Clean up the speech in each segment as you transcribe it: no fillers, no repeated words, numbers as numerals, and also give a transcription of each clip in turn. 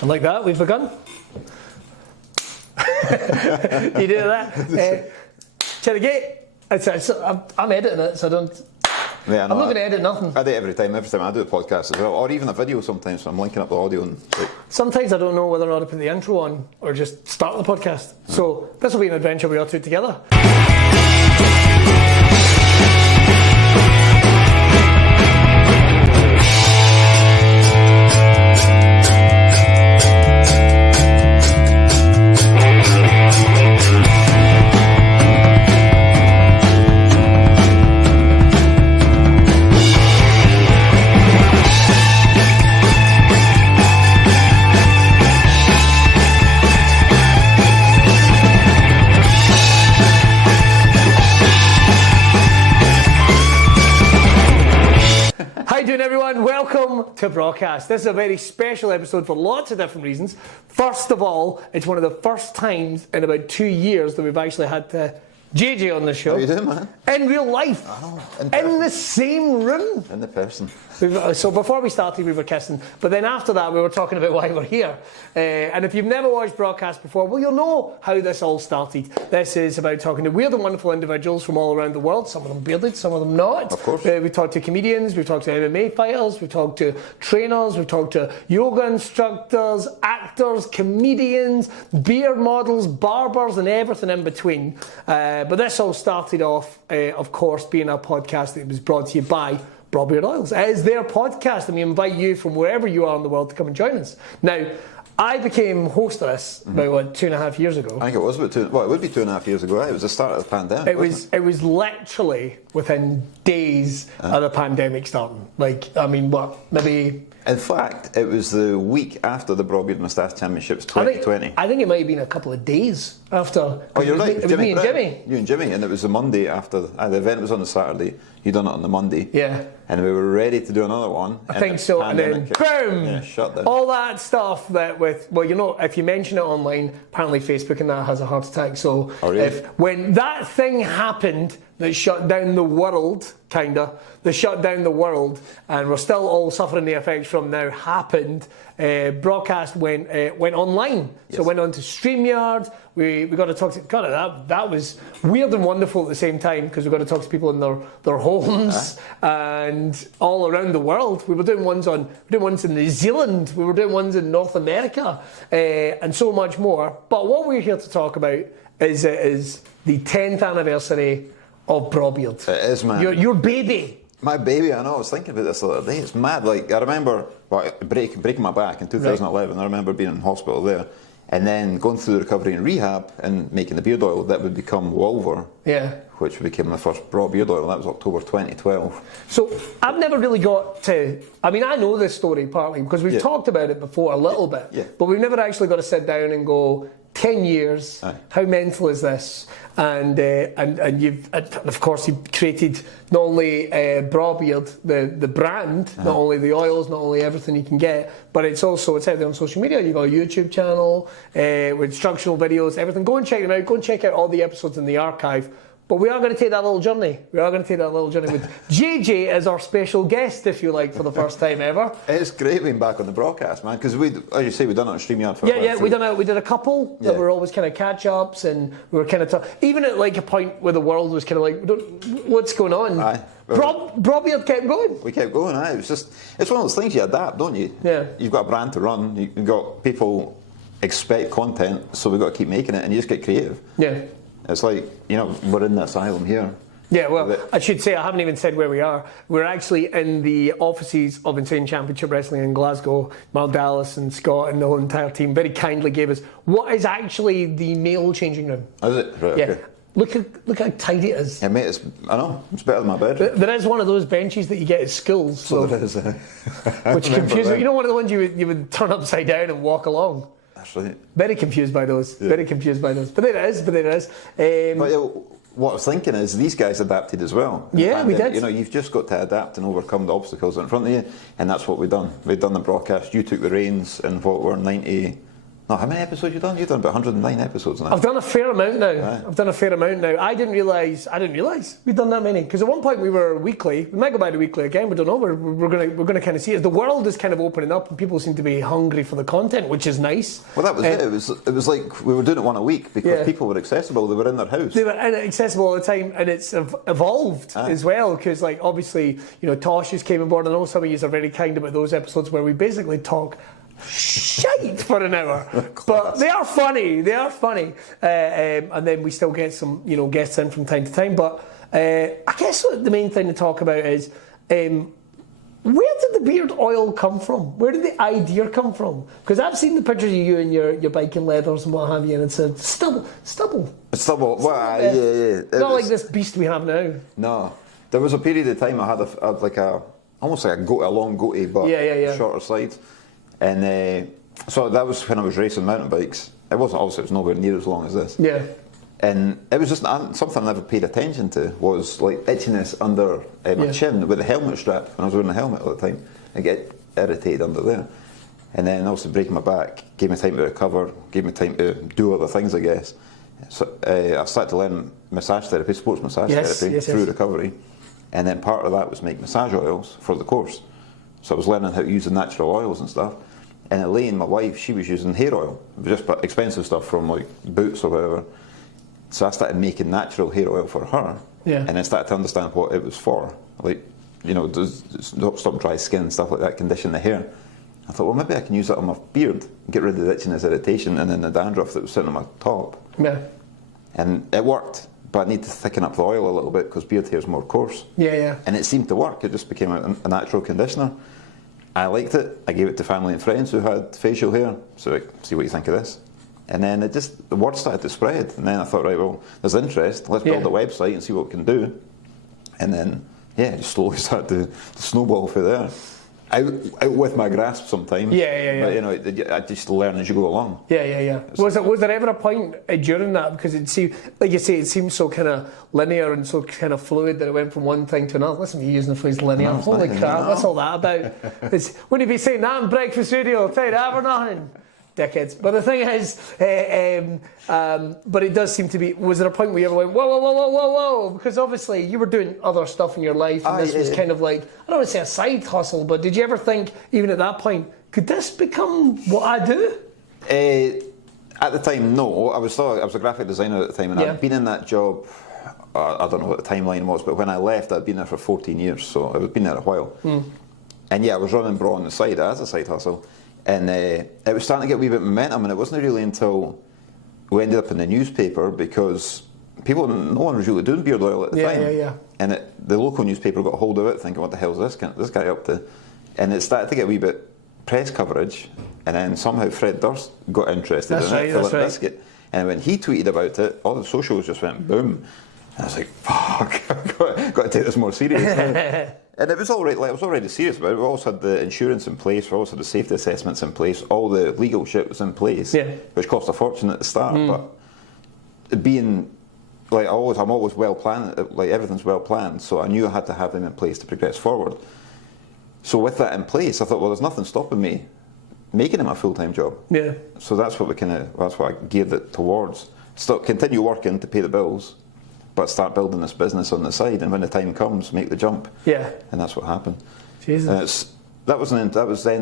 And like that, we've begun. You do that? Cherry Gate. I'm editing it, so I don't. Yeah, I'm not going to edit nothing. I do it every time I do a podcast as well, or even a video sometimes. So I'm linking up the audio and. Sometimes I don't know whether or not to put the intro on or just start the podcast. So this will be an adventure we all two together. Everyone, welcome to BRAWCAST. This is a very special episode for lots of different reasons. First of all, it's one of the first times in about 2 years that we've actually had JJ on the show. How you doing, man? In real life. Oh, in the same room. In the person. So before we started, we were kissing, but then after that, we were talking about why we're here. And if you've never watched BRAWCAST before, well, you'll know how this all started. This is about talking to weird and wonderful individuals from all around the world. Some of them bearded, some of them not. Of course. We've talked to comedians, we've talked to MMA fighters, we've talked to trainers, we've talked to yoga instructors, actors, comedians, beard models, barbers, and everything in between. But this all started off, of course, being a podcast that was brought to you by Brawbeard Oils. It is their podcast, and we invite you from wherever you are in the world to come and join us. Now, I became host of this about 2.5 years ago. I think it was about it would be 2.5 years ago. It was the start of the pandemic. It was literally within days of the pandemic starting. Like, I mean, what, maybe. In fact, it was the week after the Brawbeard Moustache Championships 2020. I think it might have been a couple of days after. Oh, you're right. It was me and Jimmy. You and Jimmy, and it was the Monday after. The event was on the Saturday. You done it on the Monday. Yeah. And we were ready to do another one. I think so. And then, boom! Yeah, shut down. All that stuff that if you mention it online, apparently Facebook and that has a heart attack. So when that thing happened that shut down the world, that shut down the world, and we're still all suffering the effects from now, happened, BRAWCAST went online. Yes. So it went on to StreamYard. We got to talk to that was weird and wonderful at the same time, because we got to talk to people in their homes and all around the world. We were doing ones in New Zealand, we were doing ones in North America, and so much more. But what we're here to talk about is the 10th anniversary of Brawbeard. It is, man. Your baby. My baby, I know. I was thinking about this the other day. It's mad. Like, I remember breaking my back in 2011. Right. I remember being in hospital there, and then going through the recovery and rehab and making the beard oil that would become Wolver. Yeah. Which became my first Brawbeard oil. That was October 2012. So I've never really got to. I mean, I know this story partly because we've talked about it before a little bit. Yeah. But we've never actually got to sit down and go, 10 years. Aye. How mental is this? And you've, of course, you've created not only Brawbeard, the brand, not only the oils, not only everything you can get, but it's out there on social media. You've got a YouTube channel with instructional videos, everything. Go and check them out. Go and check out all the episodes in the archive. But we are going to take that little journey. We are going to take that little journey with JJ as our special guest, if you like, for the first time ever. It's great being back on the BRAWCAST, man, because as you say, we've done it on StreamYard for we did a couple that were always kind of catch-ups, and we were kind of even at like a point where the world was kind of like, what's going on? Aye. Brawbeard kept going. We kept going, aye. It's one of those things you adapt, don't you? Yeah. You've got a brand to run, you've got people expect content, so we've got to keep making it, and you just get creative. Yeah. It's like, we're in the asylum here. Yeah, well, I should say, I haven't even said where we are. We're actually in the offices of Insane Championship Wrestling in Glasgow. Mark Dallas and Scott and the whole entire team very kindly gave us what is actually the male changing room. Is it? Right, yeah. Okay. Look how tidy it is. Yeah, mate, I know. It's better than my bed. There is one of those benches that you get at schools. So there is. Which confuses you. One of the ones you would turn upside down and walk along. That's right. Very confused by those. Yeah. Very confused by those. But there it is. What I was thinking is these guys adapted as well. Yeah, we did. You've just got to adapt and overcome the obstacles in front of you, and that's what we've done. We've done the BRAWCAST. You took the reins in what were 90. No, how many episodes you done? You've done about 109 episodes now. I've done a fair amount now. Right. I've done a fair amount now. I didn't realise we'd done that many. Because at one point we were weekly. We might go back to weekly again. We don't know. We're gonna kind of see it. The world is kind of opening up, and people seem to be hungry for the content, which is nice. Well, that was it. It was like we were doing it one a week because people were accessible. They were in their house. They were accessible all the time, and it's evolved as well. Because like obviously, Tosh just came aboard. I know some of you are very kind about those episodes where we basically talk shite for an hour, but they are funny. And then we still get some guests in from time to time. But I guess what the main thing to talk about is where did the beard oil come from? Where did the idea come from? Because I've seen the pictures of you and your biking leathers and what have you, and it's a stubble. Well, yeah. Not like this beast we have now. No, there was a period of time I had almost like a long goatee, but shorter sides. And so that was when I was racing mountain bikes. It was nowhere near as long as this. Yeah. And it was just something I never paid attention to, was like itchiness under my chin with the helmet strap. When I was wearing a helmet all the time, I get irritated under there. And then also breaking my back gave me time to recover, gave me time to do other things, I guess. So I started to learn massage therapy, sports massage therapy through recovery. And then part of that was make massage oils for the course. So I was learning how to use the natural oils and stuff. And Elaine, my wife, she was using hair oil, just expensive stuff from like Boots or whatever. So I started making natural hair oil for her, and then started to understand what it was for. Like, does stop dry skin and stuff like that, condition the hair. I thought, well, maybe I can use that on my beard, get rid of the itchiness, irritation, and then the dandruff that was sitting on my top. Yeah. And it worked, but I need to thicken up the oil a little bit because beard hair is more coarse. Yeah. And it seemed to work. It just became a natural conditioner. I liked it. I gave it to family and friends who had facial hair. So like, see what you think of this. And then the word started to spread. And then I thought, right, well, there's interest. Let's build a website and see what we can do. And then, it just slowly started to snowball through there. Out with my grasp sometimes. But I just learn as you go along. Was there ever a point during that, because it seemed, like you say, it seems so kind of linear and so kind of fluid that it went from one thing to another? Listen to you using the phrase linear. Holy crap, what's all that about? Wouldn't you be saying that on Breakfast Radio? Tell you that or nothing. Dickheads. But the thing is, but it does seem to be, was there a point where you ever went, whoa, because obviously you were doing other stuff in your life, and this was kind of like, I don't want to say a side hustle, but did you ever think, even at that point, could this become what I do? At the time, no. I was a graphic designer at the time, and I'd been in that job, I don't know what the timeline was, but when I left, I'd been there for 14 years, so I'd been there a while. And I was running Braw on the side as a side hustle. And it was starting to get a wee bit of momentum, and it wasn't really until we ended up in the newspaper, because no one was really doing beard oil at the time. And the local newspaper got hold of it, thinking, what the hell is this guy up to? And it started to get a wee bit press coverage, and then somehow Fred Durst got interested in it, Philip Biscuit. And when he tweeted about it, all the socials just went boom. And I was like, fuck, I've got to take this more serious. And it was all right, I was already serious about it. We also had the insurance in place, we also had the safety assessments in place, all the legal shit was in place, which cost a fortune at the start. But being, I'm always well planned, like everything's well planned, so I knew I had to have them in place to progress forward. So with that in place, I thought, well, there's nothing stopping me making it my full-time job. So that's what I geared it towards. Continue working to pay the bills, but start building this business on the side, and when the time comes, make the jump. And that's what happened. Jesus. That was the end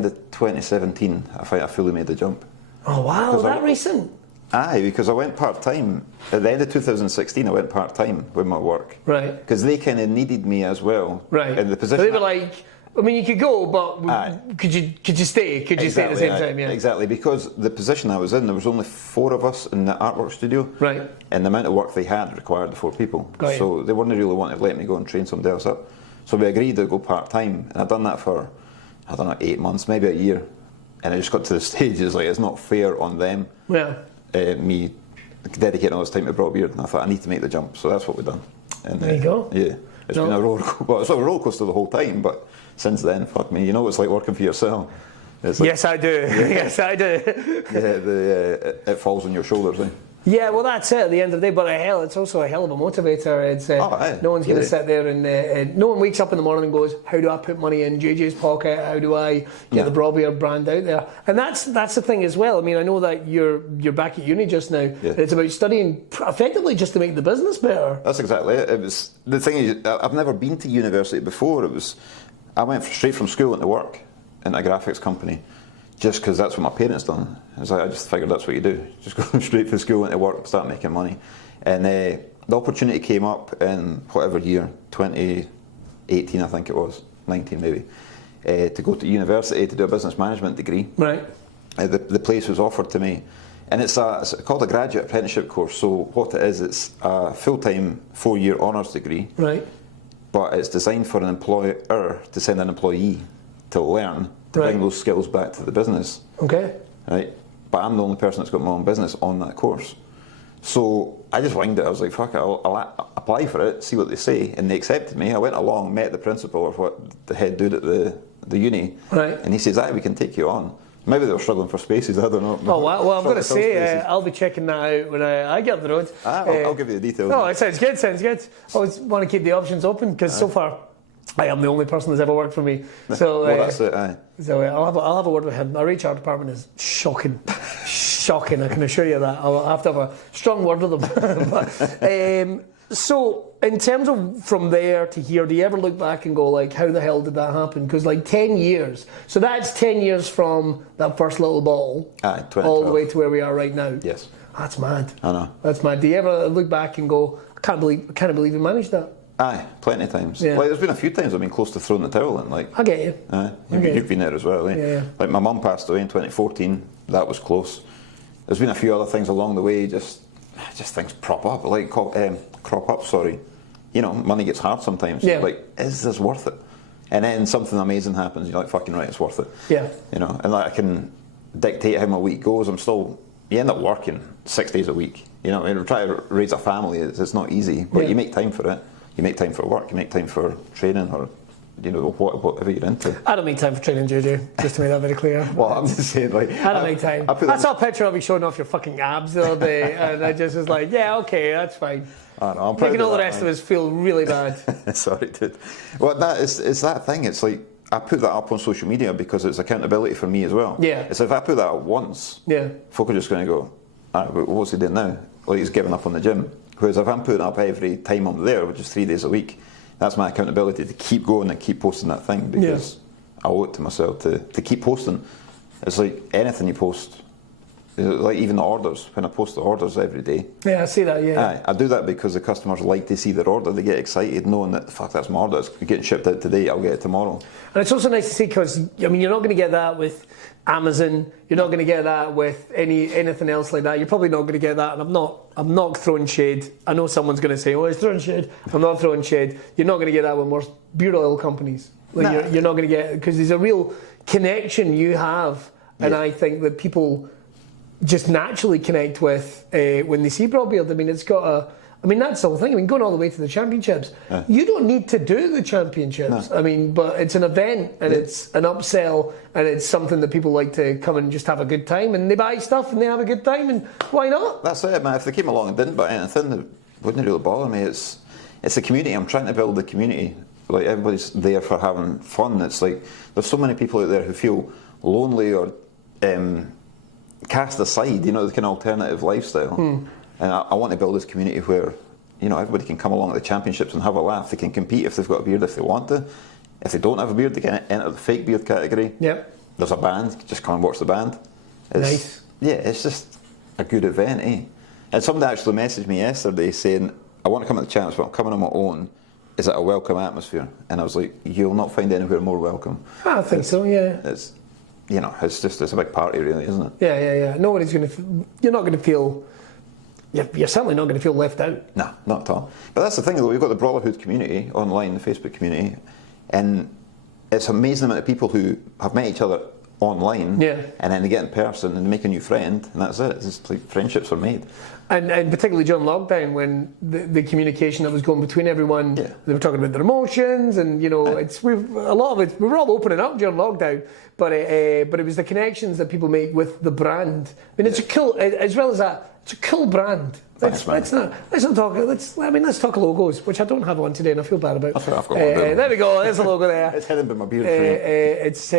of 2017. I fully made the jump. Oh wow, that recent? Aye, because I went part-time. At the end of 2016, I went part-time with my work. Right. Because they kind of needed me as well. Right. In the position. So they were like, I mean, you could go, but could you stay? Could you stay at the same time? Yeah. Exactly, because the position I was in, there was only 4 of us in the artwork studio. Right. And the amount of work they had required the 4 people. So they wouldn't really want to let me go and train somebody else up. So we agreed to go part-time, and I'd done that for, 8 months, maybe a year. And I just got to the stage, it's not fair on them. Me dedicating all this time to Brawbeard, and I thought I need to make the jump, so that's what we've done. And, there you go. Yeah. It's been a roller coaster. Well, it's a roller coaster the whole time, but since then, fuck me, it's like working for yourself. It's like, yes, I do. Yes, I do. It falls on your shoulders. Yeah, well, that's it at the end of the day. But hell, it's also a hell of a motivator. It's no one's going to sit there and no one wakes up in the morning and goes, "How do I put money in JJ's pocket? How do I get the Brawbeard brand out there?" And that's the thing as well. I mean, I know that you're back at uni just now. Yeah. It's about studying effectively just to make the business better. That's exactly it. It was the thing is, I've never been to university before. I went straight from school into work in a graphics company, just because that's what my parents done. It's like I just figured that's what you do. Just go straight from school into work, start making money. And the opportunity came up in whatever year, 2018 I think it was, 19 maybe, to go to university to do a business management degree. Right. The place was offered to me. And it's called a graduate apprenticeship course. So what it is, it's a full-time 4-year honours degree. Right. But it's designed for an employer to send an employee to learn to bring those skills back to the business. Okay. Right. But I'm the only person that's got my own business on that course. So I just winged it. I was like, fuck it, I'll apply for it, see what they say. And they accepted me. I went along, met the principal or what the head dude at the uni. Right. And he says, we can take you on. Maybe they were struggling for spaces, I don't know. Oh, well, I'm going to say, I'll be checking that out when I get up the road. I'll give you the details. No, it sounds good, I always want to keep the options open, because so far, I am the only person that's ever worked for me. So, well, that's it, aye. So I'll have a word with him. Our HR department is shocking. Shocking, I can assure you that. I'll have to have a strong word with them. But, so, in terms of from there to here, do you ever look back and go, like, how the hell did that happen? Because, like, 10 years. So that's 10 years from that first little bottle all the way to where we are right now. Yes. That's mad. I know. That's mad. Do you ever look back and go, I can't believe you managed that? Aye, plenty of times. Yeah. Like, there's been a few times I've been close to throwing the towel in. Like, I get you. Aye, you've been there as well, eh? Yeah. Like, my mum passed away in 2014. That was close. There's been a few other things along the way, just things crop up. Sorry. You know, money gets hard sometimes. Yeah. Like, is this worth it? And then something amazing happens. You're like, fucking right, it's worth it. Yeah. You know, and like I can dictate how my week goes. You end up working 6 days a week. You know, and try to raise a family. It's not easy, but you make time for it. You make time for work. You make time for training, or you know, whatever you're into. I don't make time for training, JJ. Just to make that very clear. Well, I'm just saying, like, I don't make time. I saw a picture of you showing off your fucking abs the other day, and I just was like, yeah, okay, that's fine. I know, I'm making all the rest of us feel really bad. Sorry, dude. Well, it's that thing. It's like, I put that up on social media because it's accountability for me as well. Yeah. It's if I put that up once, folk are just going to go, what's he doing now? Like, he's giving up on the gym. Whereas if I'm putting up every time I'm there, which is 3 days a week, that's my accountability to keep going and keep posting that thing, because I owe it to myself to keep posting. It's like anything you post. Like even the orders, when I post the orders every day. Yeah, I see that, yeah. I do that because the customers like to see their order. They get excited knowing that, fuck, that's my order. It's getting shipped out today, I'll get it tomorrow. And it's also nice to see, because, I mean, you're not going to get that with Amazon. You're not going to get that with anything else like that. You're probably not going to get that, and I'm not throwing shade. I know someone's going to say, he's throwing shade. I'm not throwing shade. You're not going to get that with most beard oil companies. Like, you're not going to get, because there's a real connection you have, and I think that people just naturally connect with when they see Brawbeard. I mean, it's got that's the whole thing. I mean, going all the way to the championships, you don't need to do the championships. I mean, but it's an event, and it's an upsell, and it's something that people like to come and just have a good time, and they buy stuff and they have a good time, and why not? That's it, man. If they came along and didn't buy anything, it wouldn't really bother me. It's a community. I'm trying to build the community. Like, everybody's there for having fun. It's like, there's so many people out there who feel lonely or cast aside, you know, the kind of alternative lifestyle. And I want to build this community where, you know, everybody can come along to the championships and have a laugh. They can compete if they've got a beard if they want to. If they don't have a beard, they can enter the fake beard category. Yep. There's a band, just come and watch the band. Nice. Yeah, it's just a good event, eh? And somebody actually messaged me yesterday saying, I want to come to the champs, but I'm coming on my own. Is it a welcome atmosphere? And I was like, you'll not find anywhere more welcome. I think so, yeah. It's, you know, it's a big party, really, isn't it? Yeah. Nobody's going to. You're not going to feel. You're certainly not going to feel left out. No, not at all. But that's the thing, though. We've got the Brawlerhood community online, the Facebook community, and it's amazing amount of people who have met each other online, and then they get in person and they make a new friend, and that's it. It's just like friendships are made. And particularly during lockdown, when the communication that was going between everyone, they were talking about their emotions, and you know, we were all opening up during lockdown, but it was the connections that people make with the brand. I mean, it's a cool, as well as that, It's a cool brand. Let's talk logos, which I don't have on today, and I feel bad about. That's right, I've got one. There we go. There's a logo there. It's hidden by my beard frame. It's.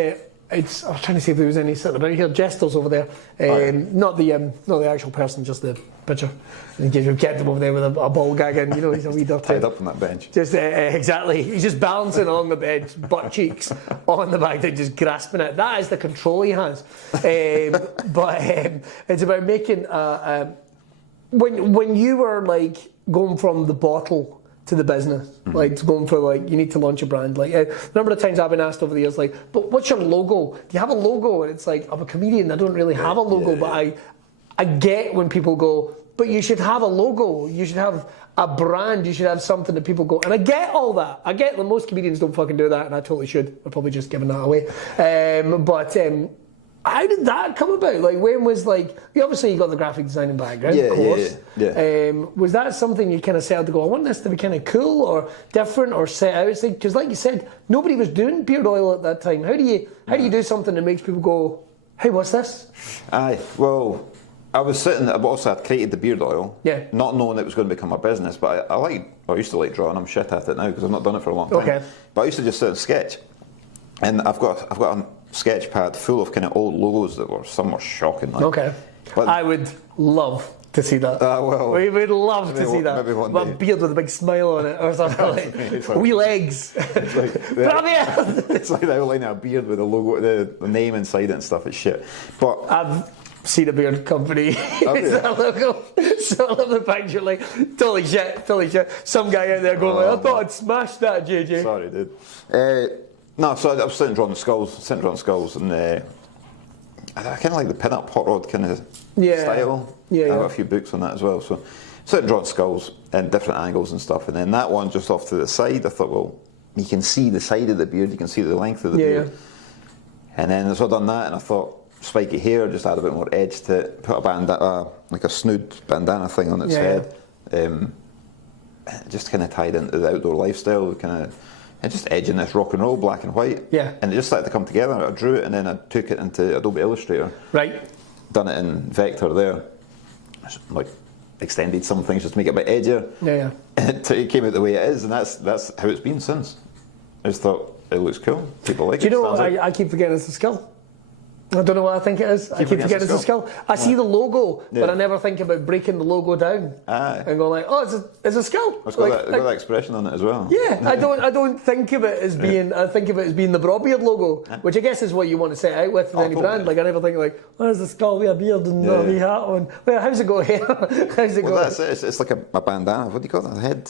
I was trying to see if there was any sitting about here. Jester's over there. Not the actual person, just the picture. And we've kept him over there with a ball gag, and he's a wee dirty. Tied up on that bench. Just exactly. He's just balancing along the bench, butt cheeks on the back, just grasping it. That is the control he has. But it's about making. When you were like going from the bottle to the business, like going for like you need to launch a brand. Like a number of times I've been asked over the years, like, but what's your logo? Do you have a logo? And it's like, I'm a comedian. I don't really have a logo, but I get when people go, but you should have a logo. You should have a brand. You should have something that people go. And I get all that. I get that most comedians don't fucking do that, and I totally should. I'm probably just giving that away. How did that come about? Like, when was obviously you got the graphic designing background, of course. Yeah. Was that something you kind of set out to go, I want this to be kind of cool or different or set out? Because like you said, nobody was doing beard oil at that time. How do you do something that makes people go, hey, what's this? Well, I was sitting, I'd created the beard oil, not knowing it was going to become a business, but I used to like drawing. I'm shit at it now because I've not done it for a long time. Okay. But I used to just sit and sketch. And I've got a sketch pad full of kind of old logos some were shocking. Okay. But I would love to see that. We would love to see that. A beard with a big smile on it or something. Like wee legs. It's like the outline of a beard with a logo, the name inside it and stuff. It's shit. But I've seen a beard company. It's that logo. So I love the fact you're like, totally shit. Some guy out there going, I thought I'd smashed that, JJ. Sorry, dude. No, so I was sitting drawing skulls, and I kind of like the pin-up hot rod kind of style. I got a few books on that as well. So sitting drawing skulls and different angles and stuff, and then that one just off to the side, I thought, well, you can see the side of the beard, you can see the length of the beard. And then so I done that, and I thought, spiky hair, just add a bit more edge to it, put a bandana, like a snood bandana thing on its head. Just kind of tied into the outdoor lifestyle, and just edging this rock and roll, black and white. Yeah. And it just started to come together. I drew it and then I took it into Adobe Illustrator. Right. Done it in Vector there. Like extended some things just to make it a bit edgier. Yeah. And it came out the way it is, and that's how it's been since. I just thought it looks cool. People like it. Do you know what I keep forgetting it's a skill? I don't know what I think it is. I keep forgetting it's a skill. I see the logo, but I never think about breaking the logo down and going like, oh, it's a skill. It's got that expression on it as well. Yeah, I don't think of it as being. I think of it as being the Brawbeard logo, which I guess is what you want to set out with any brand. Like I never think like, oh, there's a skull with a beard and a wee hat on. Well, how's it go here? How's it go? Well, that's it. It's like a bandana. What do you call that? Head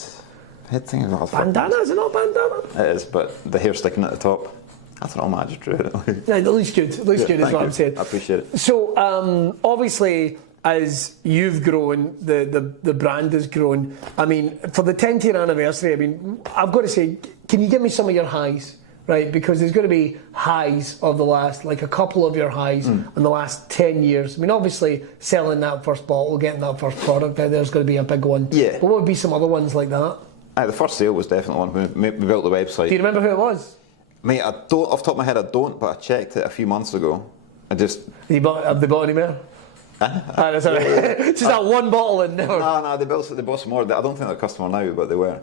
thing. Bandana? Is it not bandana? It is, but the hair sticking at the top. That's not all I just drew it. Yeah, it looks good. It looks good is what I'm saying. I appreciate it. So obviously, as you've grown, the brand has grown. I mean, for the 10th year anniversary, I mean, I've got to say, can you give me some of your highs? Right, because there's going to be highs of the last, like a couple of your highs in the last 10 years. I mean, obviously, selling that first bottle, getting that first product out there's going to be a big one. Yeah. But what would be some other ones like that? The first sale was definitely one. We built the website. Do you remember who it was? Mate, I don't, off the top of my head, I don't, but I checked it a few months ago. Have they bought any more? Just that one bottle and never. No, they bought some more. I don't think they're a customer now, but they were.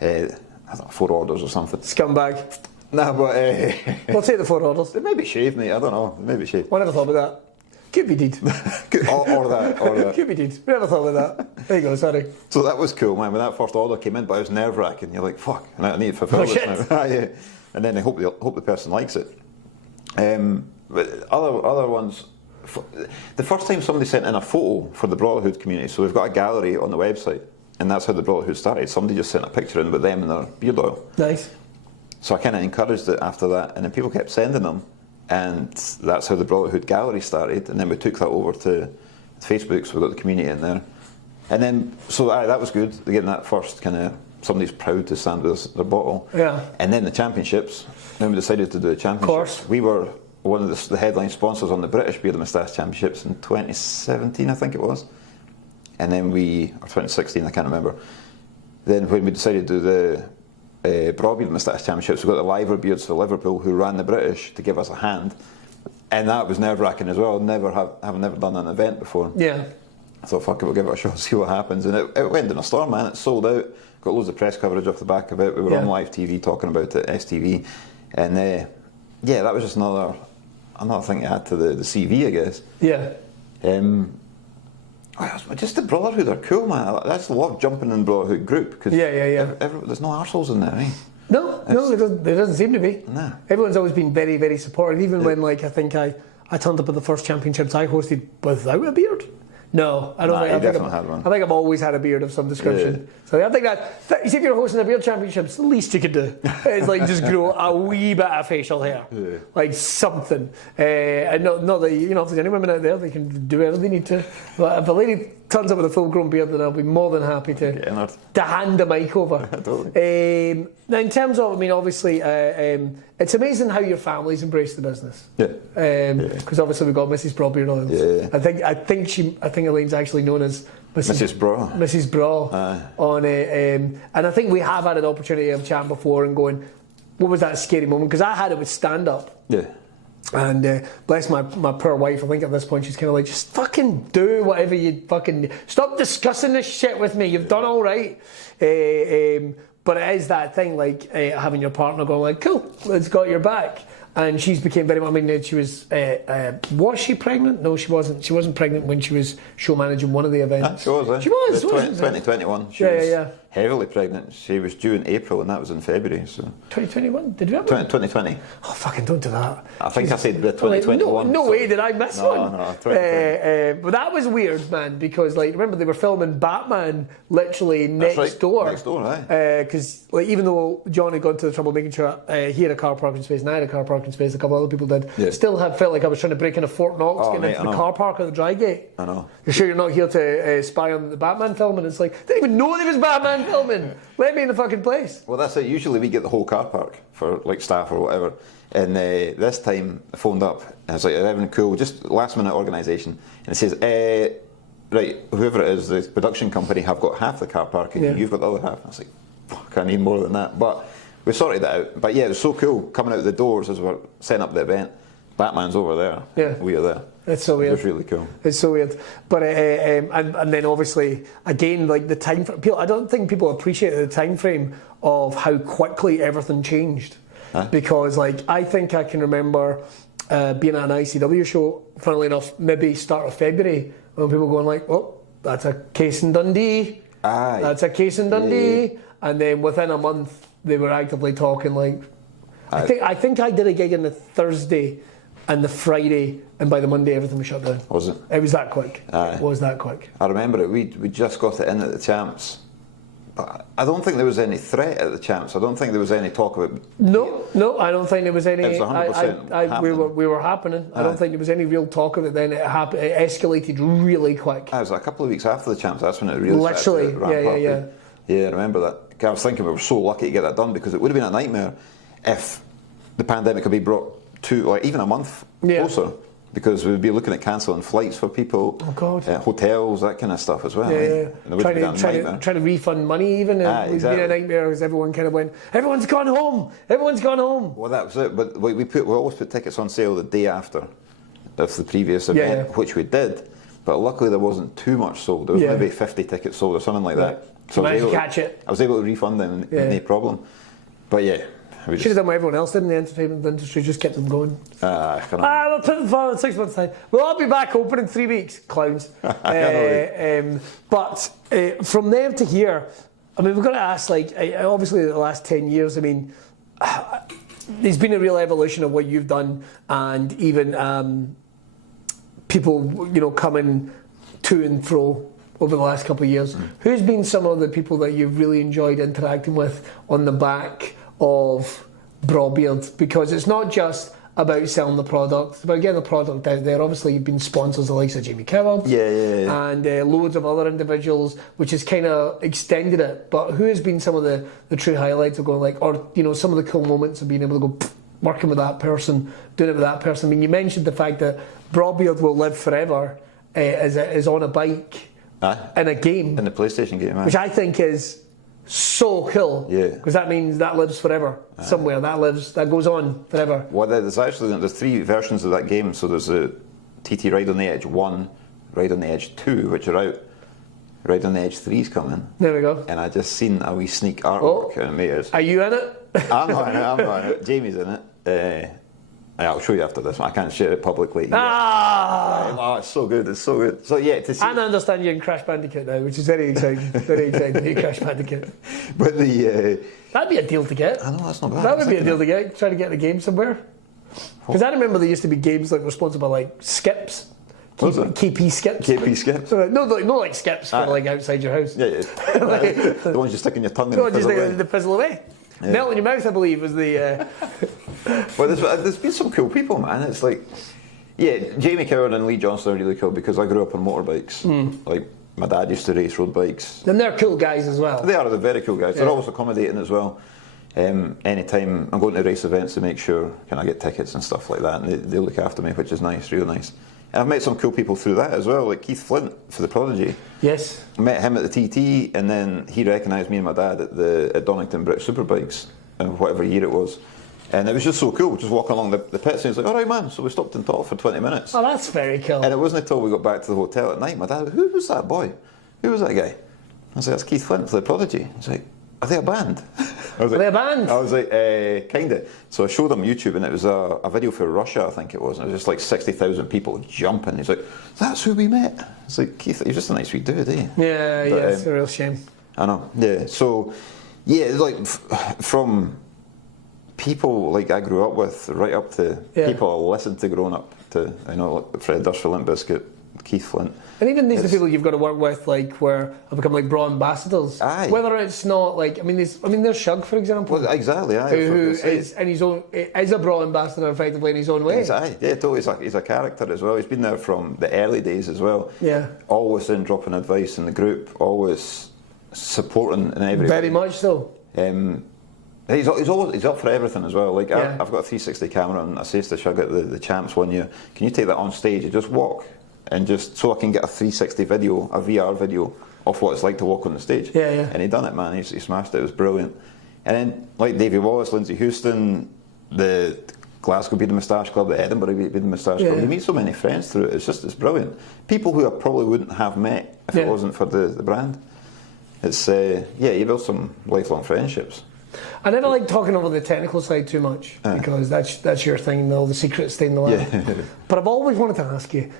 I don't know, 4 orders or something. Scumbag. No, but. We'll take the 4 orders. They may be shaved, mate. I don't know. They may be shaved. I never thought about that. Could be did. or that. Could be did. We never thought about that. There you go, sorry. So that was cool, man. When that first order came in, but it was nerve wracking. You're like, fuck, I need to fulfill this now. Yeah. And then I hope the person likes it. But other ones, the first time somebody sent in a photo for the Brotherhood community, so we've got a gallery on the website, and that's how the Brotherhood started. Somebody just sent a picture in with them and their beard oil. Nice. So I kind of encouraged it after that, and then people kept sending them, and that's how the Brotherhood gallery started. And then we took that over to Facebook, so we got the community in there. And then, so that was good, getting that first kind of. Somebody's proud to stand with their bottle. Yeah. And then the championships. Then we decided to do the championships. Of course. We were one of the headline sponsors on the British Beard and Moustache Championships in 2017, I think it was. And then or 2016, I can't remember. Then when we decided to do the Brawbeard and Moustache Championships, we got the Liver Beards for Liverpool who ran the British to give us a hand. And that was nerve-wracking as well. Having never done an event before. Yeah. I thought, fuck it, we'll give it a shot, see what happens. And it went in a storm, man. It sold out. Got loads of press coverage off the back of it. We were on live TV talking about it, STV. And that was just another thing to add to the CV, I guess. Yeah. Just the Brotherhood are cool, man. I just love jumping in the Brotherhood group. Cause there's no arseholes in there, eh? No, there doesn't seem to be. No. Everyone's always been very, very supportive, even when, like, I think I turned up at the first championships I hosted without a beard. No, I don't think. I think I've always had a beard of some description. Yeah. So I think that, see, if you're hosting a beard championships, the least you could do is like just grow a wee bit of facial hair, like something. And not that if there's any women out there, they can do whatever they need to. But if a lady turns up with a full-grown beard, then I'll be more than happy to hand the mic over. Totally. Now, in terms of, obviously, it's amazing how your family's embraced the business. Because obviously we've got Mrs. Brawbeard on. Yeah. I think Elaine's actually known as Mrs. Braw. Mrs. Braw on it. And I think we have had an opportunity of chatting before and going, what was that scary moment? Because I had it with stand-up. Yeah. And bless my poor wife, I think at this point she's kind of like, just fucking do whatever you fucking... Stop discussing this shit with me, you've done all right. But it is that thing, like having your partner going like, cool, it's got your back. And she's became very much, she was she pregnant? No, she wasn't. She wasn't pregnant when she was show managing one of the events. She was, eh? She was, 2021. She was heavily pregnant. She was due in April and that was in February. So 2021? Did you have 2020. Oh, fucking don't do that. I think I said 2021. No way did I miss one. No, 2020. But that was weird, man, because like remember they were filming Batman literally next door. Next door, right? Because like even though John had gone to the trouble making sure he had a car parking space and I had a car parking space, a couple of other people did. Still felt like I was trying to break into Fort Knox, getting into the car park at the Drygate. I know. You're sure you're not here to spy on the Batman film? And it's like, I didn't even know there was Batman filming. Let me in the fucking place. Well, that's it. Usually we get the whole car park for like staff or whatever. And this time I phoned up and it's like, everything cool, just last minute organisation. And it says, right, whoever it is, the production company have got half the car parking, you've got the other half. I was like, fuck, I need more than that. But we sorted that out. But yeah, it was so cool coming out the doors as we're setting up the event. Batman's over there. Yeah. We are there. It's so weird. It was really cool. It's so weird. But and then obviously again like the time frame. I don't think people appreciate the time frame of how quickly everything changed. Because like I think I can remember being at an ICW show, funnily enough, maybe start of February, when people going like, "Oh, that's a case in Dundee." Aye. That's a case in Dundee. And then within a month they were actively talking like I think I did a gig on the Thursday and the Friday, and by the Monday everything was shut down. Was it? It was that quick. Aye. It was that quick. I remember it. We just got it in at the Champs. But I don't think there was any threat at the Champs. I don't think there was any talk of it. No, I don't think there was any. It was 100% we were happening. I don't think there was any real talk of it then. It escalated really quick. It was a couple of weeks after the Champs. That's when it really literally started to ramp up. Yeah, I remember that. I was thinking we were so lucky to get that done because it would have been a nightmare if the pandemic could be brought to like even a month closer, because we'd be looking at cancelling flights for people, hotels, that kind of stuff as well. Trying to refund money even. It would be a nightmare because everyone kind of went, everyone's gone home. Well, that was it. But we always put tickets on sale the day after of the previous event, which we did. But luckily there wasn't too much sold. There was maybe 50 tickets sold or something like that. So I was able to refund them, no problem. But yeah. Should have done what everyone else did in the entertainment industry, just kept them going. We'll put them forward in 6 months' time. We'll all be back open in 3 weeks, clowns. But from there to here, I mean, we've got to ask, like, obviously the last 10 years, I mean, there's been a real evolution of what you've done, and even people, coming to and fro over the last couple of years. Who's been some of the people that you've really enjoyed interacting with on the back of Brawbeard? Because it's not just about selling the product, it's about getting the product out there. Obviously you've been sponsors the likes of Jamie Coward and loads of other individuals, which has kind of extended it. But who has been some of the true highlights of going like, or some of the cool moments of being able to go working with that person, doing it with that person? I mean, you mentioned the fact that Brawbeard will live forever is on a bike in a game, in the PlayStation game, which I think is so cool. Because that means that lives forever somewhere. That goes on forever. Well, there's 3 versions of that game. So there's a TT Ride on the Edge 1, Ride on the Edge 2, which are out. Ride on the Edge 3's coming. There we go. And I just seen a wee sneak artwork and it made it. Are you in it? I'm not in it. Jamie's in it. I'll show you after this one. I can't share it publicly. Oh, it's so good. It's so good. So yeah, to see. And I understand you're in Crash Bandicoot now, which is very exciting. Very exciting. New Crash Bandicoot. But that'd be a deal to get. I know, that's not bad. That would be a deal to get. Try to get the game somewhere. Because I remember there used to be games like were sponsored by like Skips. KP Skips. KP Skips. No, like Skips for like outside your house. Yeah. The ones you stick in your tongue and the fizzle away. Yeah. Melt in your mouth, I believe, was the. Well, there's been some cool people, man. It's like, yeah, Jamie Coward and Lee Johnson are really cool because I grew up on motorbikes. Like, my dad used to race road bikes. And they're cool guys as well. They're very cool guys. Yeah. They're always accommodating as well. Anytime I'm going to race events to make sure can I get tickets and stuff like that, and they look after me, which is nice, really nice. And I've met some cool people through that as well, like Keith Flint for the Prodigy. Yes. I met him at the TT, and then he recognised me and my dad at Donington British Superbikes, whatever year it was. And it was just so cool, just walking along the pits, and he's like, all right, man. So we stopped and talked for 20 minutes. Oh, that's very cool. And it wasn't until we got back to the hotel at night, my dad, who was that boy? Who was that guy? I was like, that's Keith Flint for the Prodigy. He's like, are they a band? Are they a band? I was like, kinda. So I showed him YouTube, and it was a video for Russia, I think it was. And it was just like 60,000 people jumping. He's like, that's who we met. It's like, Keith, you're just a nice wee dude, eh? Yeah, but, it's a real shame. I know, yeah. So, yeah, like from people like I grew up with, right up to people I listened to growing up to, like Fred Durst for Limp Bizkit, Keith Flint. And even these are people you've got to work with, like where have become like Braw ambassadors. Aye. Whether it's not like, there's Shug, for example. Well, exactly. Aye, who is in his own is a Braw ambassador effectively in his own way. Aye, yeah, totally. He's a character as well. He's been there from the early days as well. Yeah. Always in dropping advice in the group. Always supporting in every way. Very much so. He's up for everything as well. Like I've got a 360 camera, and I says to Shug at the champs one year, can you take that on stage and just walk? And just so I can get a 360 video, a VR video of what it's like to walk on the stage. Yeah, yeah. And he done it, man. He smashed it. It was brilliant. And then like Davey Wallace, Lindsay Houston, the Glasgow Beard and Moustache Club, the Edinburgh Beard and Moustache Club. You meet so many friends through it. It's brilliant. People who I probably wouldn't have met if it wasn't for the brand. It's you build some lifelong friendships. I never like talking over the technical side too much because that's your thing, all the secrets stay in the lab. Yeah. But I've always wanted to ask you,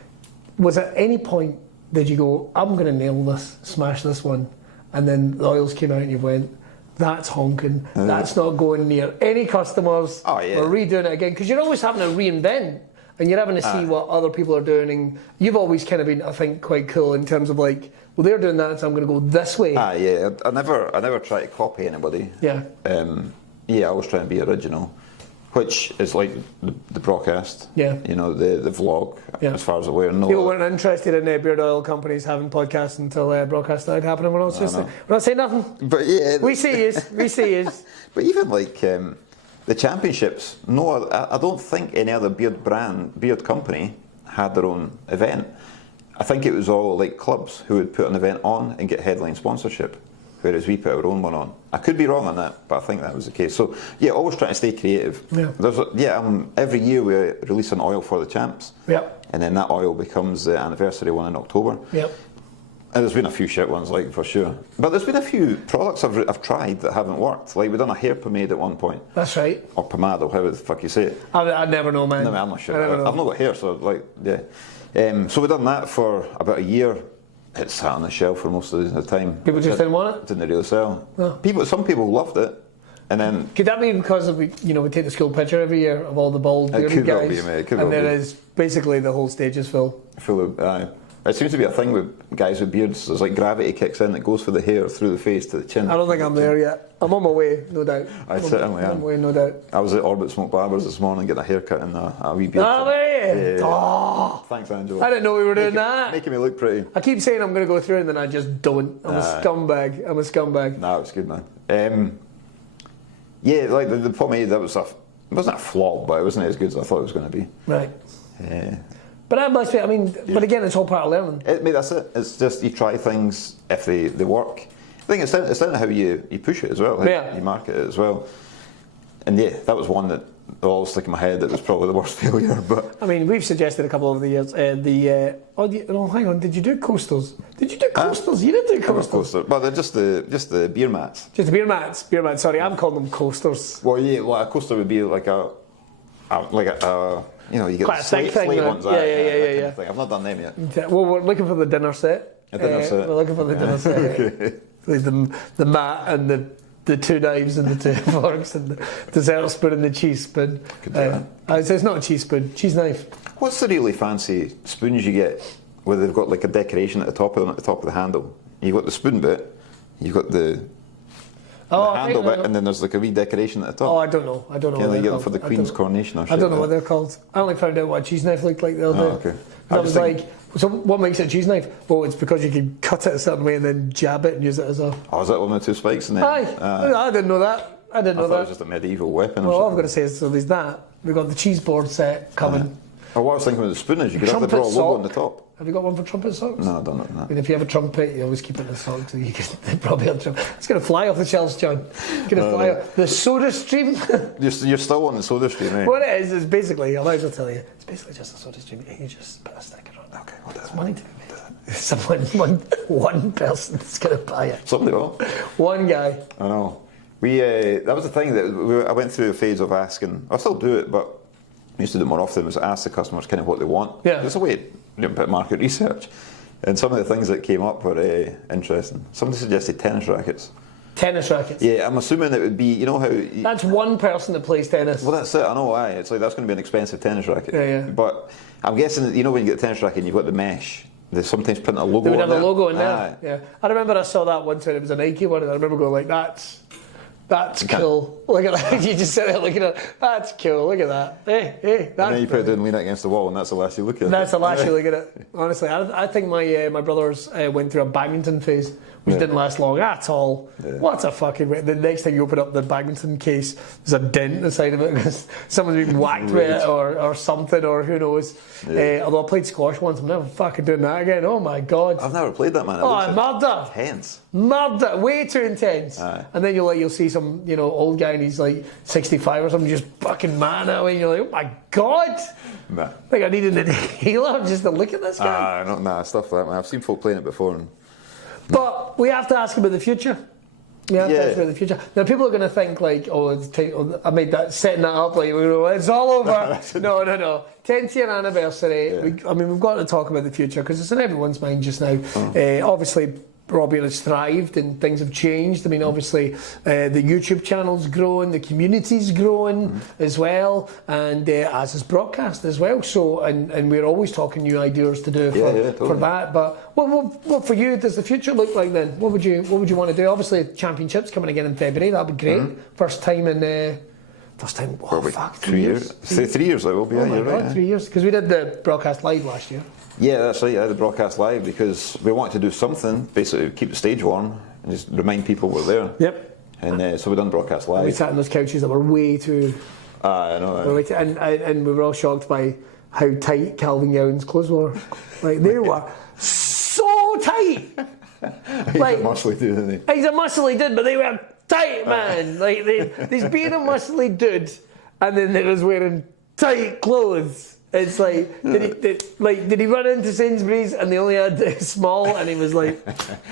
was at any point did you go, I'm going to nail this, smash this one, and then the oils came out and you went, that's honking, that's not going near any customers, we're redoing it again, because you're always having to reinvent and you're having to see what other people are doing, and you've always kind of been, I think, quite cool in terms of like, well, they're doing that, so I'm going to go this way. I never try to copy anybody. Yeah. I always try and be original. Which is like the BRAWCAST, the vlog, as far as I'm aware. People weren't interested in beard oil companies having podcasts until BRAWCAST started happening. We're not saying nothing. But yeah, we see yous. But even like the championships, I don't think any other beard company had their own event. I think it was all like clubs who would put an event on and get headline sponsorship, whereas we put our own one on. I could be wrong on that, but I think that was the case. So yeah, always trying to stay creative. Every year we release an oil for the champs. And then that oil becomes the anniversary one in October. And there's been a few shit ones, like, for sure. But there's been a few products I've tried that haven't worked. Like, we've done a hair pomade at one point. That's right. Or pomade, or however the fuck you say it. I never know, man. No, I'm not sure. I've not got hair, so like, so we've done that for about a year. It sat on the shelf for most of the time. People just didn't want it? Didn't really sell. No. Some people loved it. And then, could that be because of, we take the school picture every year of all the bald bearded guys? Be, mate. It could and there is basically the whole stage is full. Full of, it seems to be a thing with guys with beards. There's like gravity kicks in that goes for the hair through the face to the chin. I don't think I'm there yet. I'm on my way, no doubt. I certainly am. On my way, no doubt. I was at Orbit Smoke Barbers this morning getting a haircut and a wee beard. Oh, were you? Oh. Thanks, Angela. I didn't know we were doing that. Making me look pretty. I keep saying I'm going to go through and then I just don't. I'm a scumbag. No, it's good, man. Like the pomade, it wasn't a flop, but it wasn't as good as I thought it was going to be. Right. But that must be, but again, it's all part of learning. That's it. It's just you try things if they work. I think it's down to how you push it as well, how you market it as well. And that was one that it'll always stick in my head that it was probably the worst failure. But I mean, we've suggested a couple over the years. Hang on, did you do coasters? Did you do coasters? You did do coasters. But they're just the beer mats. Just the beer mats. Beer mats. Sorry, I'm calling them coasters. Well, yeah, well, a coaster would be like a you know, you get Quite the a thick slate thing, ones. Yeah. I've not done them yet. Well, we're looking for the dinner set. A dinner set. We're looking for the dinner set. Okay. Like the mat and the 2 knives and the 2 forks and the dessert spoon and the cheese spoon. So it's not a cheese spoon, cheese knife. What's the really fancy spoons you get where they've got like a decoration at the top of them, at the top of the handle? You've got the spoon bit, you've got the handle bit, and then there's like a wee decoration at the top. Oh, I don't know. Can they get them for the Queen's coronation or something? I don't know what they're called. I only found out what a cheese knife looked like the other day. Okay. I was like, so what makes it a cheese knife? Well, it's because you can cut it a certain way and then jab it and use it as a... Oh, is that one with 2 spikes in there? Aye. I didn't know that. I didn't know that. It was just a medieval weapon or Well, all I'm something. going to say is, so there's that. We've got the cheese board set coming. Oh, what I was thinking with the spoon is you could have the Trumpet Brawl logo sock. on the top. Have you got one for trumpet socks? No, I don't know that. I mean, if you have a trumpet, you always keep it in the sock so you can probably have trumpet. It's going to fly off the shelves, John. It's going to fly off. The soda stream. You're still on the soda stream, eh? What it is basically, I might as well tell you, it's basically just a soda stream and you just put a sticker on it. Okay, we'll do It's that. money to be made. One person is going to buy it. Somebody will. One guy. I know. That was the thing that I went through a phase of asking. I still do it, but I used to do it more often. Was ask the customers kind of what they want. Yeah. It's a way to bit of market research, and some of the things that came up were interesting. Somebody suggested tennis rackets. Tennis rackets. Yeah, I'm assuming it would be. You know how. That's one person that plays tennis. Well, that's it. I know why. It's like that's going to be an expensive tennis racket. Yeah. But I'm guessing that, you know, when you get a tennis racket, and you've got the mesh. They sometimes print a logo. They would on have there. a logo in there. Aye. Yeah. I remember I saw that once when it was a Nike one, and I remember going like, that's cool. Look at that. You just sit there looking at it. That's cool. Look at that. Hey, that's And then you put it down and lean it against the wall, and that's the last you look at it. That's the last you look at it. Honestly, I think my brothers went through a badminton phase, which didn't last long at all. Yeah. What's a fucking... The next time you open up the badminton case, there's a dent in the side of it because someone's been whacked with it or something, or who knows. Yeah. Although I played squash once, I'm never fucking doing that again. Oh my God. I've never played that, man. Murder. Intense. Murder. Way too intense. Aye. And then you'll see some, old guy and he's like 65 or something, just fucking man at me, and you're like, oh my God. Nah. Like I needed an inhaler just to look at this guy. Stuff like that, man. I've seen folk playing it before. But we have to ask about the future. We have to ask about the future. Now, people are going to think like, I made that, setting that up, like, it's all over. No. 10th year anniversary. Yeah. We've got to talk about the future because it's in everyone's mind just now. Obviously, Brawbeard has thrived and things have changed. I mean, obviously, the YouTube channel's growing, the community's growing as well, and as is BRAWCAST as well. So, and we're always talking new ideas to do for that. But what for you does the future look like then? What would you want to do? Obviously, championships coming again in February. That'd be great. First time in. Oh, fuck, 3 years. Say 3 years, I will be. Oh my God, 3 years. Because we did the BRAWCAST live last year. Yeah, that's right. I had the BRAWCAST live because we wanted to do something, basically keep the stage warm and just remind people we're there. Yep. And so we done BRAWCAST live. We sat on those couches that were way too. I know. And we were all shocked by how tight Calvin Young's clothes were. Like they were so tight. He's a muscly dude, isn't he? He's a muscly dude, but they were tight, man. Like there's being a muscly dude, and then they was wearing tight clothes. It's like, did he run into Sainsbury's and they only had small, and he was like,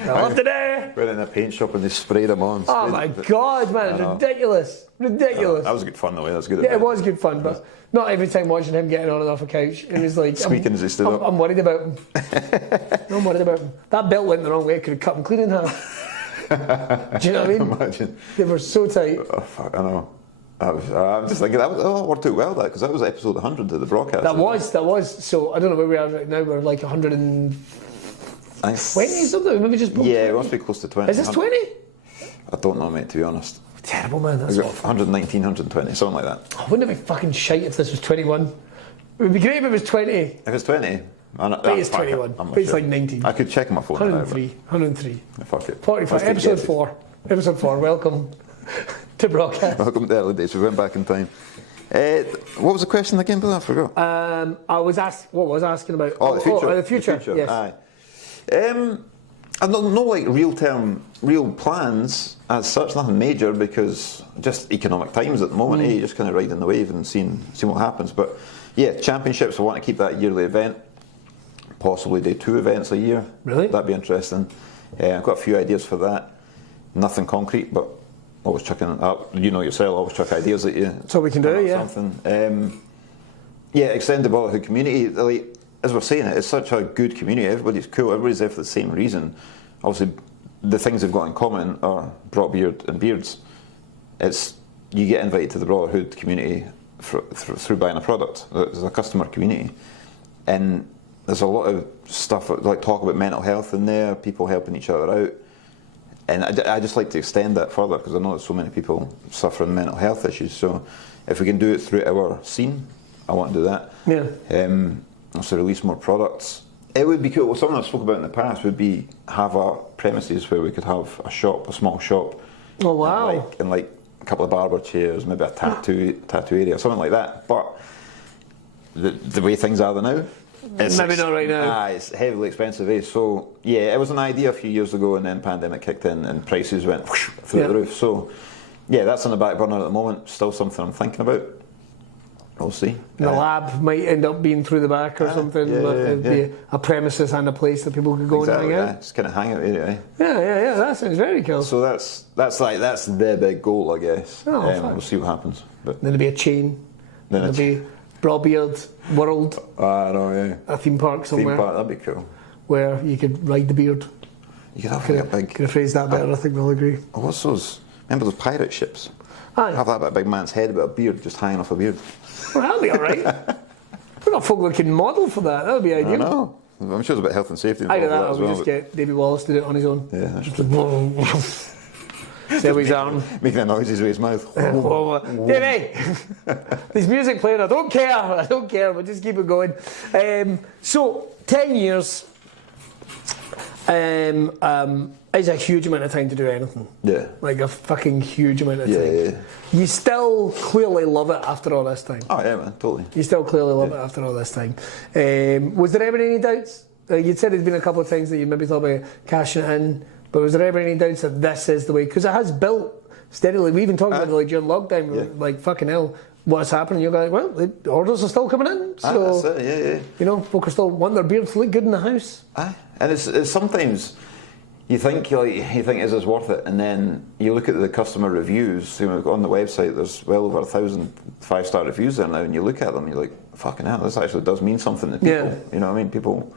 off today. Went in a paint shop and they sprayed him on. Oh my God, man, ridiculous. That was good fun though. That was good. Yeah, it was good fun, but not every time watching him getting on and off a couch, it was like squeaking as he stood up. I'm worried about him. I'm worried about him. That belt went the wrong way. Could have cut him clean in half. Do you know what I mean? Imagine. They were so tight. Oh fuck, I know. I'm just thinking that worked out well, because that was episode 100 of the BRAWCAST. That was. So I don't know where we are right now. We're like 120 something. Maybe just. Yeah, it must be close to 20. Is this 20? I don't know, mate. To be honest. Terrible, man. That's 119, 120, something like that. Oh, wouldn't it be fucking shite if this was 21? It would be great if it was 20. If it's 20, it's 21. It's like 19. I could check my phone. 103. Fuck it. 45. Episode 4. Episode 4. Welcome to BRAWCAST. Welcome to the early days. We went back in time. What was the question again, Billy? I forgot. What was I asking about? The future. The future. Yes. Aye. And no like real plans as such, nothing major, because just economic times at the moment, you're just kind of riding the wave and seeing what happens. But yeah, championships, I want to keep that yearly event, possibly do 2 events a year. Really? That'd be interesting. I've got a few ideas for that. Nothing concrete, but always chucking it up. You know yourself, always chuck ideas at you. That's all we can do, yeah. Something. Yeah, extend the Brotherhood community. Like, as we're saying, it's such a good community. Everybody's cool. Everybody's there for the same reason. Obviously, the things they've got in common are Brawbeard and beards. It's you get invited to the Brotherhood community through buying a product. There's a customer community, and there's a lot of stuff like talk about mental health in there. People helping each other out, and I just like to extend that further, because I know there's so many people suffering mental health issues. So if we can do it through our scene, I want to do that. Yeah. Also release more products. It would be cool. Well, something I've spoke about in the past would be have a premises where we could have a shop, a small shop. Oh wow! And like a couple of barber chairs, maybe a tattoo area, something like that. But the way things are now, maybe not right now. It's heavily expensive. So yeah, it was an idea a few years ago, and then pandemic kicked in, and prices went through the roof. So yeah, that's on the back burner at the moment. Still something I'm thinking about. We'll see. The lab might end up being through the back or something, but it'd be a premises and a place that people could go and hang out. Just kind of hang out area. Yeah. That sounds very cool. So that's the big goal, I guess. We'll see what happens. But then there'll be a chain. Then there'll be Brawbeard World. I know, yeah. A theme park somewhere. Theme park, that'd be cool. Where you could ride the beard. You could have like a big. Could have phrased that better. I think we'll agree. Oh, what's those? Remember those pirate ships? Aye. Have that big man's head with a beard just hanging off a beard. Well, that'll be all right. We've got folk that can model for that. That would be ideal. I know. I'm sure there's a bit of health and safety involved. Either that, or as we well, just get David Wallace to do it on his own. Yeah, that's There with his arm. making a noises with his mouth. Davey! There's music playing. I don't care. We'll just keep it going. So, 10 years is a huge amount of time to do anything. Yeah. Like a fucking huge amount of time. Yeah. You still clearly love it after all this time. Oh, yeah, man, totally. You still clearly love it after all this time. Was there ever any doubts? You'd said there's been a couple of times that you maybe thought about cashing it in, but was there ever any doubts that this is the way? Because it has built steadily. We even talked about it like during lockdown, like fucking hell, what's happening? You're going, well, the orders are still coming in. So, that's it, yeah. You know, folk are still wanting their beards to look good in the house. And it's sometimes you think is this worth it, and then you look at the customer reviews. You know, on the website, there's well over 1,000 5-star reviews there now, and you look at them, you're like, fucking hell, this actually does mean something to people. Yeah. You know what I mean? People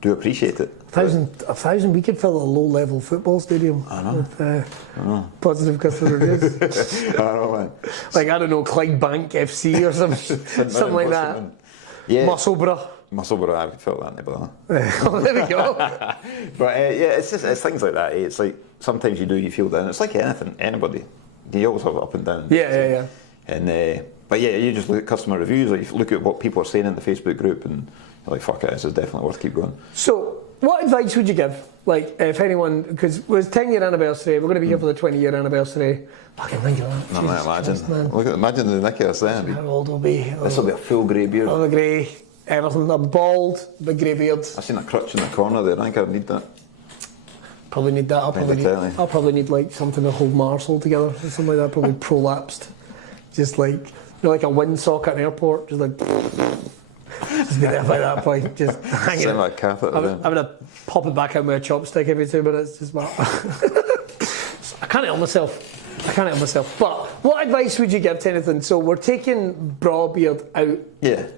do appreciate it. 1,000, we could fill a low-level football stadium. I know. With positive customer reviews. I know, man. Like, I don't know, Clydebank FC or something like that. Yeah. Musselburgh, I could fill that in the bar. Oh, there we go. But yeah, it's things like that. It's like sometimes you feel down. It's like anything, anybody. You always have up and down. Yeah. And but yeah, you just look at customer reviews. Like, you look at what people are saying in the Facebook group, and you're like, fuck it, this is definitely worth keep going. So, what advice would you give? Like, if anyone, because it was 10-year anniversary, we're going to be here for the 20-year anniversary. Fucking think of that. Imagine the nick of us then. How old will be? This will be a full grey beard. Oh, the grey, everything. A bald, big grey beard. I've seen a crutch in the corner there. I think I need that. Probably need that. I'll probably need like something to hold my arsehole together or something like that. Probably prolapsed. Just like, you know, like a windsock at an airport. Just like, just be there by that point. Just hanging. Send my catheter I'm going to pop it back out with a chopstick every 2 minutes. Just I can't help myself. But what advice would you give to anything? So we're taking Brawbeard out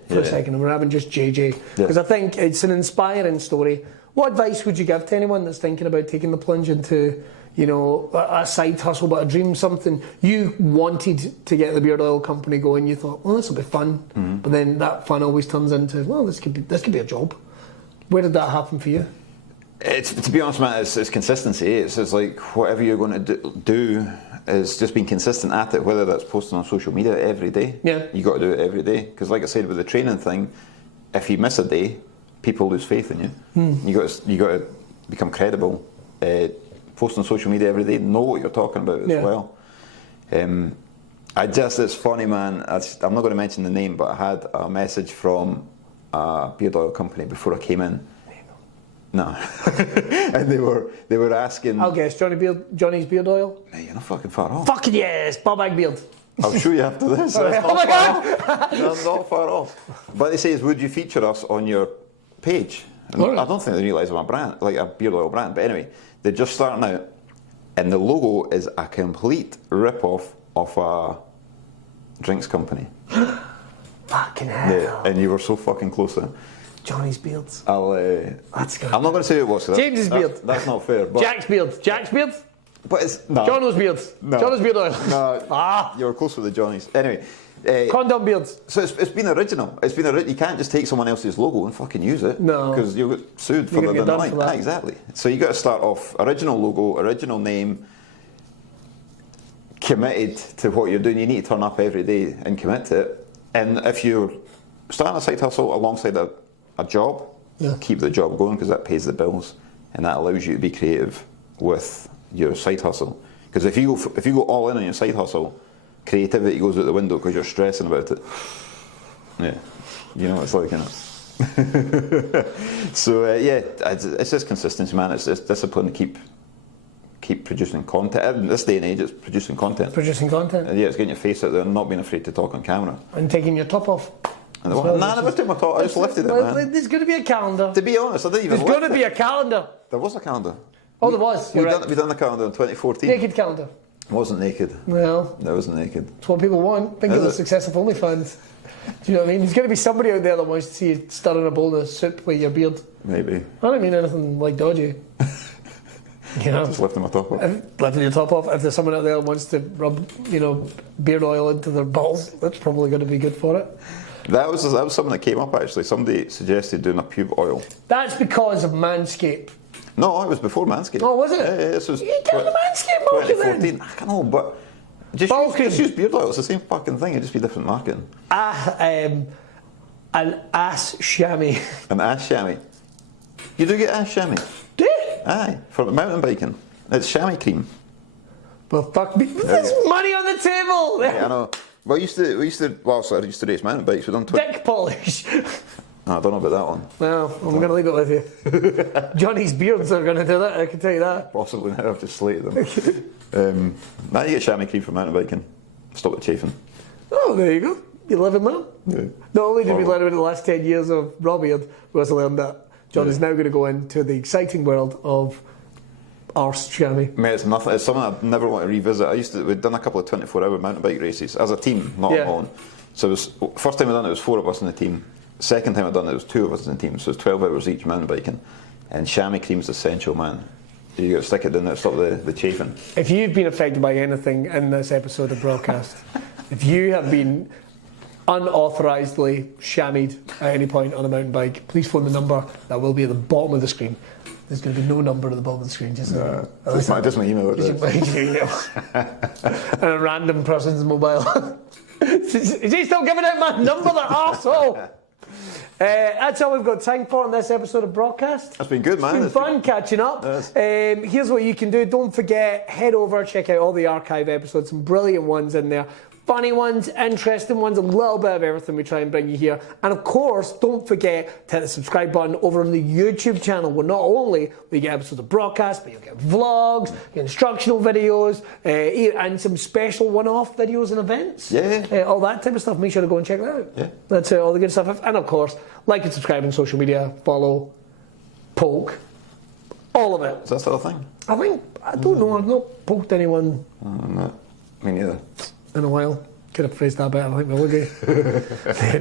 for a second, and we're having just JJ, because I think it's an inspiring story. What advice would you give to anyone that's thinking about taking the plunge into, you know, a side hustle, but a dream, something you wanted to get the beard oil company going? You thought, well, this will be fun, but then that fun always turns into, well, this could be a job. Where did that happen for you? To be honest, man, it's consistency. It's like whatever you're going to do is just being consistent at it. Whether that's posting on social media every day, you got to do it every day. Because, like I said with the training thing, if you miss a day, people lose faith in you. You got to become credible. Post on social media every day. Know what you're talking about as well. It's funny, man. I'm not going to mention the name, but I had a message from a beard oil company before I came in. No. And they were asking... I'll guess, Johnny's beard oil? Hey, you're not fucking far off. Fucking yes, Barbag beard. I'll show you after this. That's Oh my God! That's not far off. But they say, would you feature us on your page? And Right. I don't think they realise I'm a brand, like a beard oil brand. But anyway, they're just starting out, and the logo is a complete rip-off of a drinks company. Fucking hell. Yeah, and you were so fucking close to it. Johnny's beards. That's good. I'm not going to say who it was. James's beard. That's not fair. But, Jack's beard. Jack's beard? but it's... No. Jono's beard. No. Jono's beard oil. No. Ah. You were close with the Johnnies. Anyway. Condom beards. So it's been original. You can't just take someone else's logo and fucking use it. No. Because you'll get sued for You're gonna get done like for that. Exactly. So you got to start off original logo, original name, committed to what you're doing. You need to turn up every day and commit to it. And if you're starting a side hustle alongside a job, keep the job going because that pays the bills and that allows you to be creative with your side hustle. Because if you go all in on your side hustle, creativity goes out the window because you're stressing about it. Yeah, you know what it's like, innit? So it's just consistency, man. It's just discipline to keep producing content. In this day and age, it's producing content. Producing content. Yeah, it's getting your face out there and not being afraid to talk on camera. And taking your top off. And I never took my top. I just lifted it, man. There's going to be a calendar. To be honest, I didn't even. There's going to be a calendar. There was a calendar. Oh, there was. We done the calendar in 2014. Naked calendar. Wasn't naked. Well, I wasn't naked. it's what people want. Think of the success of OnlyFans. Do you know what I mean? There's going to be somebody out there that wants to see you stirring a bowl of soup with your beard. Maybe. I don't mean anything like dodgy. You know, Just lifting my top off. Lifting your top off. If there's someone out there that wants to rub, beard oil into their balls, that's probably going to be good for it. That was something that came up actually. Somebody suggested doing a pube oil. That's because of Manscaped. No, it was before Manscaped. Oh, was it? Yeah, this was. You done the Manscaped market 2014. I don't know, but just use beard oil. It's the same fucking thing. It'd just be different marketing. An ass chamois. An ass chamois. You do get ass chamois. Do you? Aye, for mountain biking. It's chamois cream. Well, fuck me. There's money on the table. Yeah, I know. Well, I used to race mountain bikes. We done Dick polish. No, I don't know about that one. No, I'm going to leave it with you. Johnny's beards are going to do that, I can tell you that. Possibly now, I've just slated them. Now you get chamois cream for mountain biking. Stop the chafing. Oh, there you go. You live in man. Yeah. Not only did we learn about the last 10 years of Brawbeard, we also learned that John is now going to go into the exciting world of arse chamois. Mate, it's nothing. It's something I'd never want to revisit. We'd done a couple of 24-hour mountain bike races as a team, not alone. So first time I done it was 4 of us in the team. Second time I done it was 2 of us in the team. So it's 12 hours each mountain biking. And chamois cream's essential, man. You got to stick it in there to stop the chafing. If you've been affected by anything in this episode of BRAWCAST, if you have been unauthorizedly chamoised at any point on a mountain bike, please phone the number that will be at the bottom of the screen. There's going to be no number at the bottom of the screen. Just my email address. And a random person's mobile. Is he still giving out my number, that arsehole? That's all we've got time for on this episode of BRAWCAST. That's been good, man. It's been fun catching up. Here's what you can do. Don't forget, head over, check out all the archive episodes. Some brilliant ones in there. Funny ones, interesting ones, a little bit of everything we try and bring you here. And of course, don't forget to hit the subscribe button over on the YouTube channel, where not only will you get episodes of BRAWCAST, but you'll get vlogs, instructional videos, and some special one-off videos and events. Yeah. All that type of stuff. Make sure to go and check that out. Yeah. That's all the good stuff. And of course, like and subscribe on social media, follow, poke, all of it. Is that still a thing? I don't know, I've not poked anyone. No, me neither. In a while. Could have phrased that better, I think,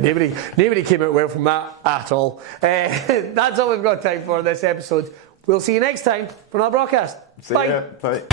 Willie. Nobody came out well from that at all. That's all we've got time for this episode. We'll see you next time for another BRAWCAST. See Bye. ya. Bye.